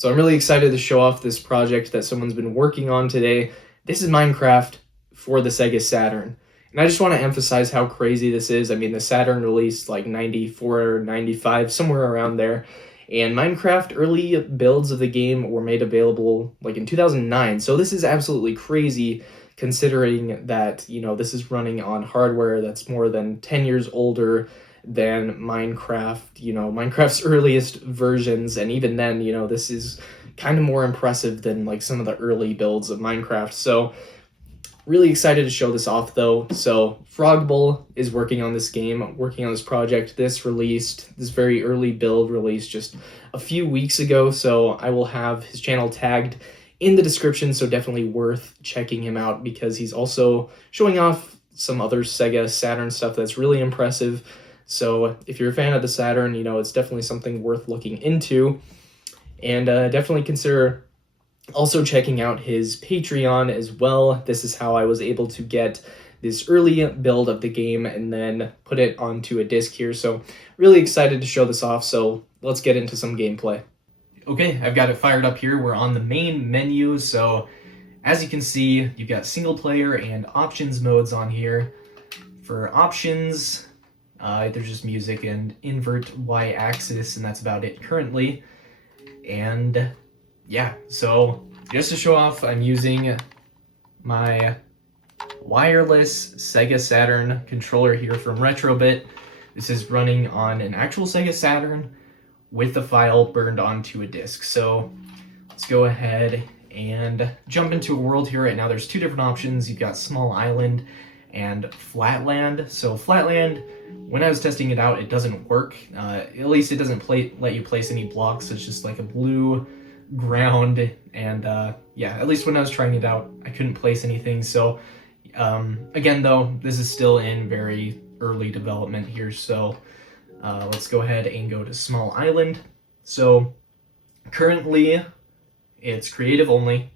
So I'm really excited to show off this project that someone's been working on today. This is Minecraft for the Sega Saturn. And I just want to emphasize how crazy this is. I mean, the Saturn released like 94, 95, somewhere around there. And Minecraft early builds of the game were made available like in 2009. So this is absolutely crazy considering that, this is running on hardware that's more than 10 years older than Minecraft, Minecraft's earliest versions. And even then, this is kind of more impressive than like some of the early builds of Minecraft. So really excited to show this off though. So Frogbull is working on this game, working on this project. This very early build released just a few weeks ago. So I will have his channel tagged in the description. So definitely worth checking him out because he's also showing off some other Sega Saturn stuff that's really impressive. So if you're a fan of the Saturn, it's definitely something worth looking into. And definitely consider also checking out his Patreon as well. This is how I was able to get this early build of the game and then put it onto a disc here. So really excited to show this off. So let's get into some gameplay. Okay, I've got it fired up here. We're on the main menu. So as you can see, you've got single player and options modes on here. For options, there's just music and invert y-axis, and that's about it currently. And yeah, so just to show off, I'm using my wireless Sega Saturn controller here from Retrobit. This is running on an actual Sega Saturn with the file burned onto a disc. So let's go ahead and jump into a world here. Right now there's two different options. You've got Small Island and Flatland. So Flatland, when I was testing it out, it doesn't work. At least it doesn't let you place any blocks. It's just like a blue ground. And yeah, at least when I was trying it out, I couldn't place anything. So again, though, this is still in very early development here. So let's go ahead and go to Small Island. So currently it's creative only,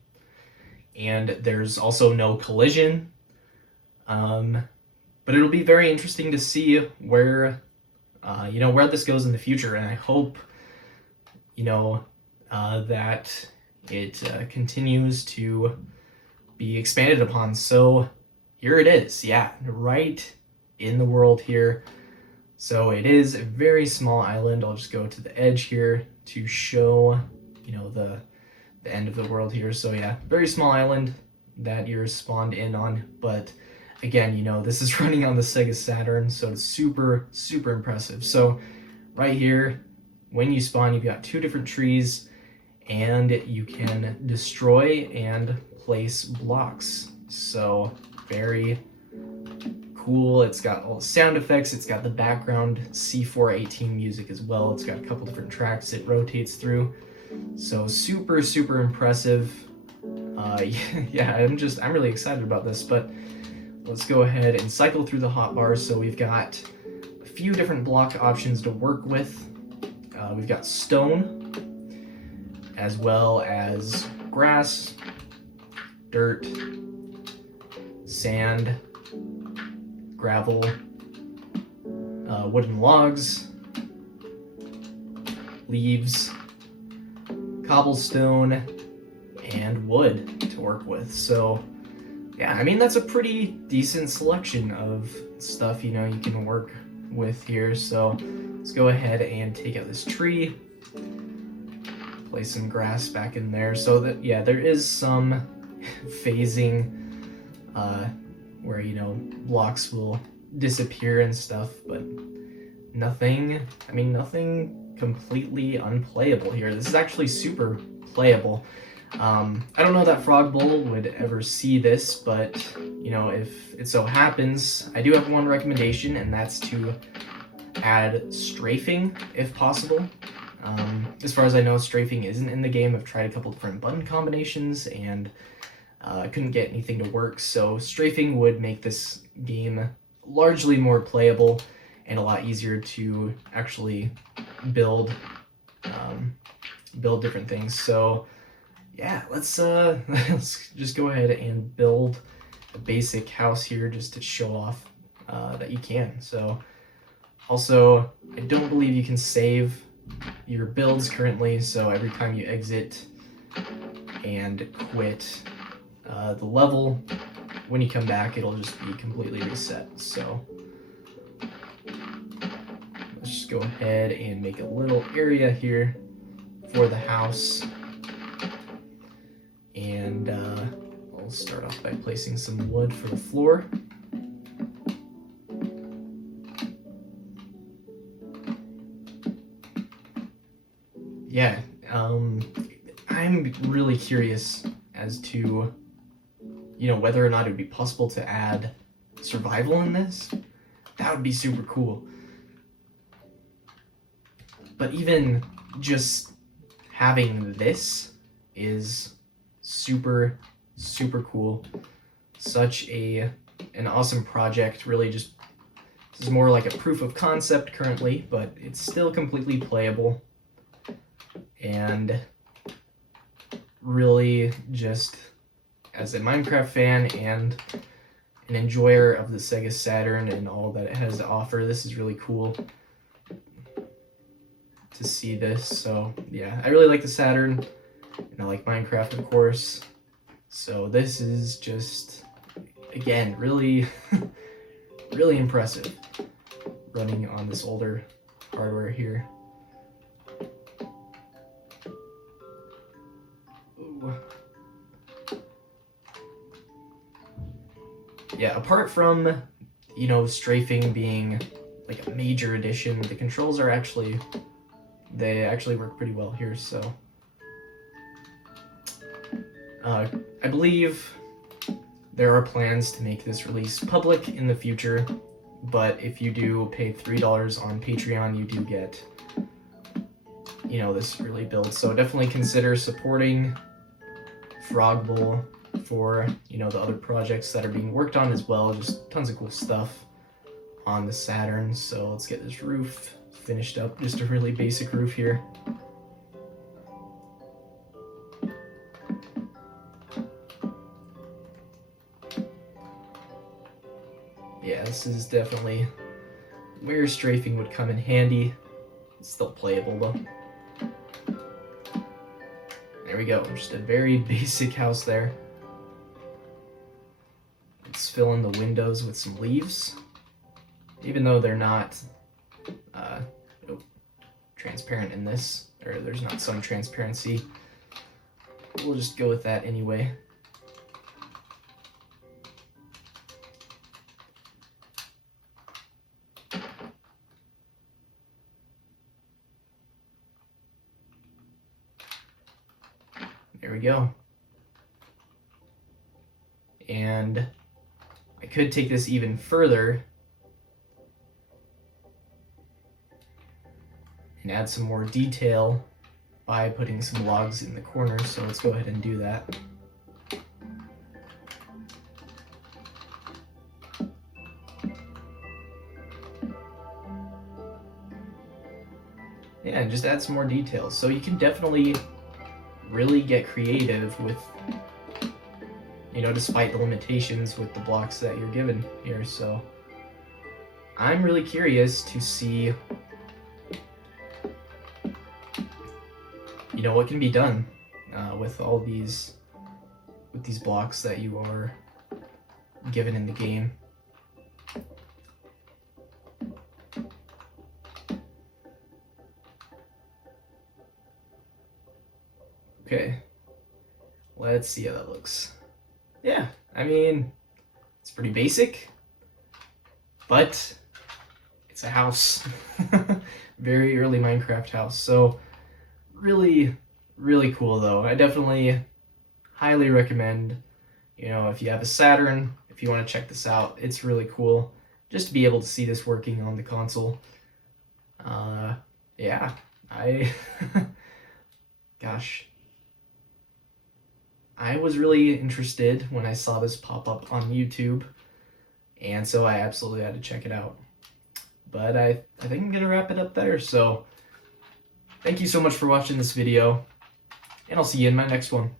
and there's also no collision. But it'll be very interesting to see where this goes in the future, and I hope, that it continues to be expanded upon. So here it is, yeah, right in the world here. So it is a very small island. I'll just go to the edge here to show, the end of the world here. So yeah, very small island that you're spawned in on, but again, this is running on the Sega Saturn, so it's super, super impressive. So right here, when you spawn, you've got two different trees, and you can destroy and place blocks. So very cool. It's got all the sound effects. It's got the background C418 music as well. It's got a couple different tracks it rotates through. So super, super impressive. Yeah, I'm really excited about this, but let's go ahead and cycle through the hotbars. So we've got a few different block options to work with. We've got stone, as well as grass, dirt, sand, gravel, wooden logs, leaves, cobblestone, and wood to work with. So yeah, I mean, that's a pretty decent selection of stuff, you can work with here. So let's go ahead and take out this tree, place some grass back in there. So that, yeah, there is some phasing where, blocks will disappear and stuff, but nothing completely unplayable here. This is actually super playable. I don't know that Frogbull would ever see this, but if it so happens, I do have one recommendation, and that's to add strafing if possible. As far as I know, strafing isn't in the game. I've tried a couple different button combinations and I couldn't get anything to work, so strafing would make this game largely more playable and a lot easier to actually build different things. So yeah, let's just go ahead and build a basic house here just to show off that you can. So also, I don't believe you can save your builds currently, so every time you exit and quit the level, when you come back, it'll just be completely reset. So let's just go ahead and make a little area here for the house. And I'll start off by placing some wood for the floor. Yeah, I'm really curious as to, whether or not it would be possible to add survival in this. That would be super cool. But even just having this is super, super cool. Such an awesome project. Really just, this is more like a proof of concept currently, but it's still completely playable. And really just as a Minecraft fan and an enjoyer of the Sega Saturn and all that it has to offer, this is really cool to see this. So yeah, I really like the Saturn, and I like Minecraft, of course. So this is just, again, really, really impressive running on this older hardware here. Yeah, apart from, strafing being like a major addition, the controls are they actually work pretty well here. So I believe there are plans to make this release public in the future, but if you do pay $3 on Patreon, you do get, this early build. So definitely consider supporting Frogbull for, the other projects that are being worked on as well. Just tons of cool stuff on the Saturn. So let's get this roof finished up. Just a really basic roof here. Yeah, this is definitely where strafing would come in handy. It's still playable though. There we go, just a very basic house there. Let's fill in the windows with some leaves. Even though they're not transparent in this, or there's not some transparency, we'll just go with that anyway. There we go. And I could take this even further and add some more detail by putting some logs in the corners. So let's go ahead and do that. Yeah, and just add some more details. So you can definitely really get creative with, despite the limitations with the blocks that you're given here. So I'm really curious to see, what can be done with all these, blocks that you are given in the game. Okay, let's see how that looks. Yeah, I mean, it's pretty basic, but it's a house. Very early Minecraft house. So really, really cool though. I definitely highly recommend, if you have a Saturn, if you want to check this out, it's really cool just to be able to see this working on the console. Yeah, gosh. I was really interested when I saw this pop up on YouTube, and so I absolutely had to check it out. But I think I'm going to wrap it up there. So thank you so much for watching this video, and I'll see you in my next one.